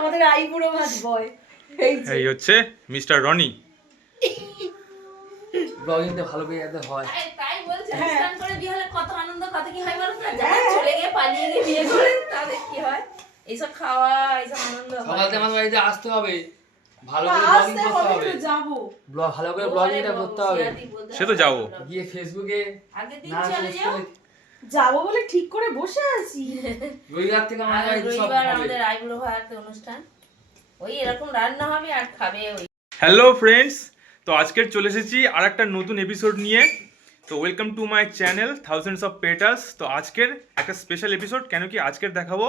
আমাদের আইবুড়ো ভাত বয়। এই হচ্ছে মিস্টার রনি। ব্লগিংটা ভালো করে যেতে হয়। তাই বলছে অনুষ্ঠান করে বিয়ে হলে কত আনন্দ, কত কি হয় বলো না? যারা চলে গিয়ে পালিয়ে গিয়ে বিয়ে করে তাদের কি হয়? এইসব খাওয়া, এইসব আনন্দ হয়। সকালতে আমার বাড়িতে আসতে হবে, ভালো করে ব্লগিং করতে হবে। যাবো ভালো করে ব্লগিংটা করতে হবে। সে তো যাবো। গিয়ে ফেসবুকে আগের দিন না চলে যাও। যাবো বলে ঠিক করে বসে আছি। রবিবার থেকে আমার বাড়িতে সব রবিবার হবে। আমাদের আইবুড়ো ভাত অনুষ্ঠান, ওই এরকম রান্না হবে আর খাবে ওই। হ্যালো ফ্রেন্ডস, তো আজকের চলে এসেছি আর একটা নতুন এপিসোড নিয়ে। তো welcome to my channel thousands of পেটাস। তো আজকের একটা স্পেশাল এপিসোড, কেন কি আজকের দেখাবো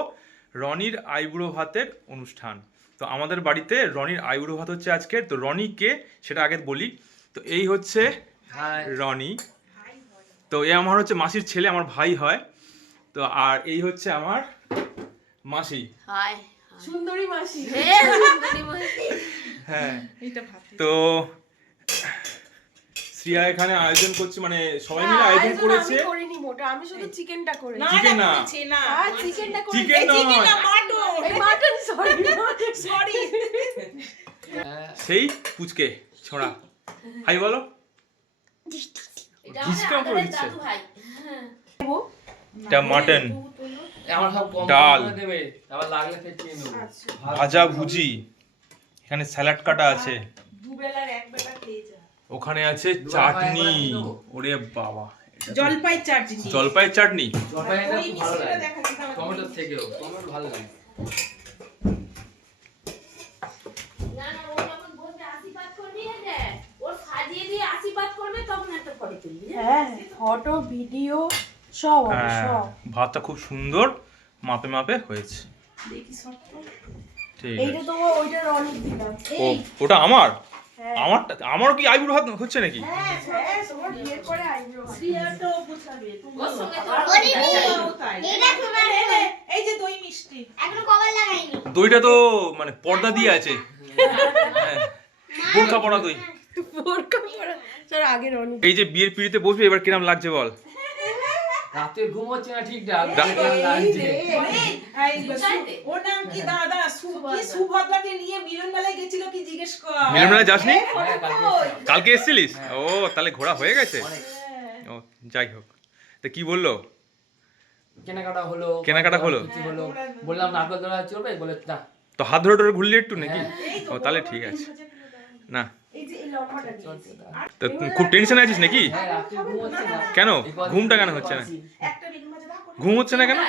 রনির আইবুড়ো ভাতের অনুষ্ঠান। তো আমাদের বাড়িতে রনির আইবুড়ো ভাত হচ্ছে আজকের। তো রনি কে সেটা আগে বলি। তো এই হচ্ছে রনি। তো এ আমার হচ্ছে মাসির ছেলে, আমার ভাই হয়। তো আর এই হচ্ছে আমার মাসি। হাই সুন্দরী মাসি। হ্যাঁ, তো শ্রিয়া এখানে আয়োজন করছে, মানে সবাই মিলে আয়োজন করেছে। আমি করিনি মোটা, আমি শুধু চিকেনটা করেছি। চিকেন না, চিকেনটা করেছি। চিকেন নয়, মাটন, সরি। সেই পুচকে ছোড়া। হাই বলো। এটা ঘিচকা আমাদের করে দিচ্ছে। দাদু ভাই। এটা মাটন, আমার সব কম ডাল, করে দেবে, আবার লাগলে ফেটিয়ে নেব। ভাজা ভুজি, এখানে স্যালাড কাটা আছে, দুবেলার এক বেলা খেয়ে যা। ওখানে আছে চাটনি। ওরে বাবা, জলপাই চাটনি। জলপাইয়ের চাটনি। জলপাইটা ওই খুব ভালো মিষ্টিটা লাগে, দেখাচ্ছি তাহলে। টমেটোর থেকেও টমেটো ভালো লাগে। না না, ও যখন বলবে আশীর্বাদ করবি, হ্যাঁ ওর সাজিয়ে দিয়ে আশীর্বাদ করবে, তখন একটা ফটো তুলবি। হ্যাঁ, ফটো ভিডিও সব হবে, হ্যাঁ, সব। ভাতটা খুব সুন্দর মাপে মাপে হয়েছে। দেখি সব তো। ঠিক এইটা আছে। তো ওইটা অনেক দিলাম। ও, এই ওটা আমার হ্যাঁ। আমারও কি আইবুড়ো ভাত হচ্ছে নাকি? হ্যাঁ, তোমার বিয়ের পরে আইবুড়ো ভাত। ওর সঙ্গে তো এই যে দই মিষ্টি। দইটা তো মানে পর্দা দিয়ে আছে। হ্যাঁ, বোরকা পরা দই। বোরকা পরা। স্যার আগে রনি। এই যে বিয়ের পিড়িতে বসবে, এবার কিরম লাগছে বল? রাতে ঘুম হচ্ছে না ঠিকঠাক, ওর নাম কি দাদা? সুভদ্রাকে নিয়ে মিলন মেলায় গেছিল, কি জিজ্ঞেস কর? মিলন মেলায় যাসনি? হ্যাঁ, কালকে এসেছিলিস? ও, তাহলে ঘোরা হয়ে গেছে। ও, যাই হোক। তো কি বললো? কেনাকাটা হলো, কেনাকাটা হলো? কিছু হলো, বললাম নারকেল দোলা চলবে, বলে না। তো হাত ধরে ধরে ঘুরলি একটু নাকি? ও, তাহলে ঠিক আছে। না, এই যে এই লম্বাটা দিয়েছি। তো খুব টেনশনে আছিস নাকি? হ্যাঁ, রাতে ঘুম হচ্ছে না। কেন? ঘুমটা কেন হচ্ছে না? একটা বেগুন ভাজা দাও, করে ঘুম হচ্ছে না কেন?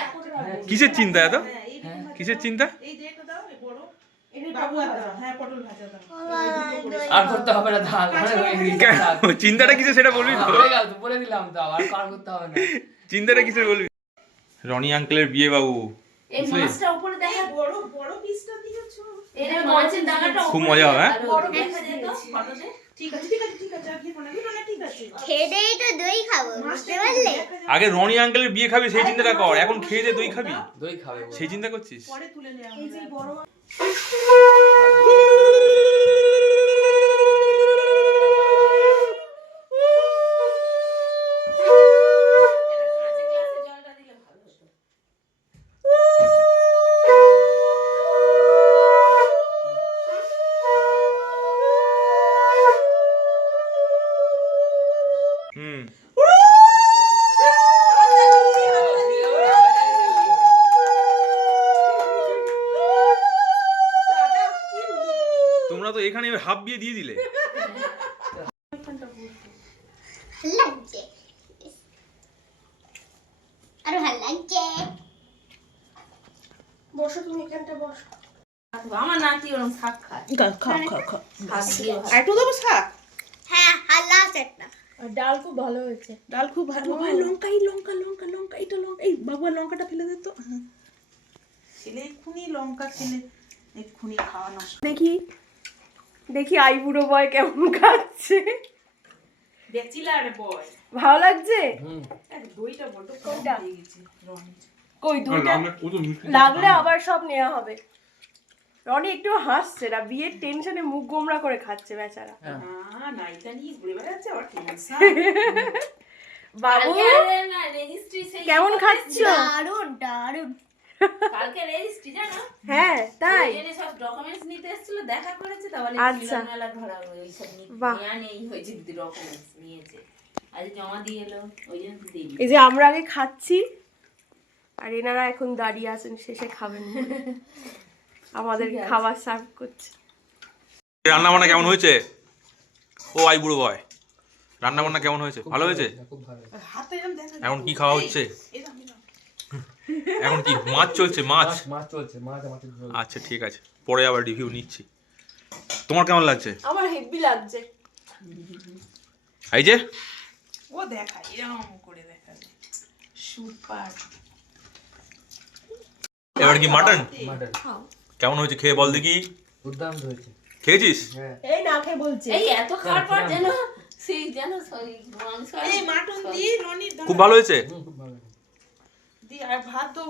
কিসের চিন্তা এত? হ্যাঁ, এই বেগুন ভাজা কিসের দাও। চিন্তা? এই যে এটা দাও, এই বড়। এটা বাবু আর দাও, হ্যাঁ পটল ভাজা দাও। আর করতে হবে না, ধান মানে হয়ে গেছে। কেন? চিন্তাটা কিসের সেটা বলবি তো? হয়ে গেল তো, বলে দিলাম তো, আর কার করতে হবে না। চিন্তাটা কিসের বলবি? রনি আঙ্কেলের বিয়ে বাবু। এই মাছটা উপরে দেখা, বড় বড় পিসটা দিয়েছো। এর মাছের দানাটা খুব মজা হবে, হ্যাঁ? বড় দেখা যেত ফটোতে। ঠিক আছে, ঠিক আছে, ঠিক আছে, আর দিও না, দিও না, ঠিক আছে। খেয়েই তো দই খাবো, বুঝতে পারলে? আগে রনি আঙ্কেলের বিয়ে খাবি, সেই চিন্তাটা কর। এখন খেয়ে দিয়ে দই খাবি, দই খাবে বলে। সেই চিন্তা করছিস? পরে তুলে নেওয়া এই যে হবে। বড় একটা কাঁচের গ্লাসে জলটা দিলে ভালো হতো। হুম। তোমরা তো এখানে হাফ বিয়ে দিয়ে দিলে। ভাল লাগছে, আরো ভাল লাগছে। বসো, তুমি এখানটা বসো। আমার নাতি ওরকম শাক খায়, খা খা খা। শাক দিয়ে ভাত। একটু দেবো শাক। হ্যাঁ, হাল্লা আছে একটা। আর ডাল খুব ভালো হয়েছে। ডাল খুব ভালো। ভাই লঙ্কা, এই লঙ্কা, লঙ্কা, লঙ্কা, এটা লঙ্কা, এই বাবু আর লঙ্কাটা ফেলে দে তো। ছেলে এক্ষুনি লঙ্কা খেলে এক্ষুনি খাওয়া নষ্ট। দেখি দেখি আইবুড়ো বয় কেমন খাচ্ছে। Bachelor boy. ভালো লাগছে? হুম। দইটা বড় কম কোনটা? হয়ে গেছে রনি। কই দুইটা লাগলে আবার সব নেওয়া হবে। রনি একটু হাসছে না, বিয়ের টেনশনে মুখ গোমরা করে খাচ্ছে বেচারা। না এটা নিয়ে ঘুরে বেড়াচ্ছে আবার টেনশন। বাবু আগে না রেজিস্ট্রি সেই কেমন খাচ্ছ? দারুণ দারুণ। কালকে রেজিস্ট্রি জানো? হ্যাঁ তাই ওই জন্য সব ডকুমেন্টস নিতে এসেছিল, দেখা করেছে, তাহলে আচ্ছা। মিলনমেলা ধরা এইসব বাহ। নেওয়া নেই হয়েছে, দিদি ডকুমেন্টস নিয়েছে, আজ জমা দিয়ে এলো, ওই জন্য দিদি এই যে আমরা আগে খাচ্ছি আর এনারা এখন দাঁড়িয়ে আছেন, শেষে খাবেন বলে। আমাদের খাবার সার্ভ করছে। রান্না বান্না কেমন হয়েছে? ও আই বুড়ো বয়, রান্না বান্না কেমন হয়েছে? ভালো হয়েছে? খুব ভালো। হাতে এরকম দেখা এখন কি খাওয়া হচ্ছে? এরকম এরকম। এখন কি মাছ চলছে? মাছ? মাছ চলছে, মাছের ঝোল। আচ্ছা ঠিক আছে, পরে আবার রিভিউ নিচ্ছি। তোমার কেমন লাগছে? আমার হেভি লাগছে। এই যে ও দেখা এরকম করে দেখা সুপার। এবার কি মাটন মাটন কেমন হয়েছে খেয়ে বল দেখি। দুর্দান্ত হয়েছে। খেয়েছিস? হ্যাঁ এই না খেয়ে বলছে এই এত খাওয়ার পর যেন সেই যেন মাংস আর এই মাটন দিয়ে রনি খুব ভালো হয়েছে। খুব ভালো। দি আর ভাত তো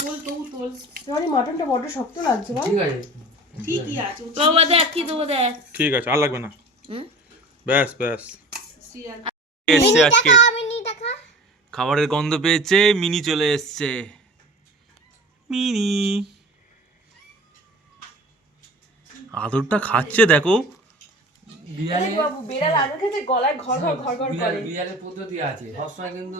তোল তোল রনি মাটনটা বড় শক্ত লাগছে বল। ঠিক আছে। ঠিকই আছে ও বাবা দেখ কি দেবো দেখ। ঠিক আছে, আর লাগবে না। হুম? ব্যাস ব্যাস। সিরিয়াল এসছে আজকে মিনি টাকা খাবারের গন্ধ পেয়েছে, মিনি চলে এসছে। মিনি আদরটা খাচ্ছে দেখো। বিড়ালে বাবু বেড়াল আগে খেতে গলায় ঘর ঘর ঘর ঘর করে। বিড়ালের পদ্ধতি আছে সবসময় কিন্তু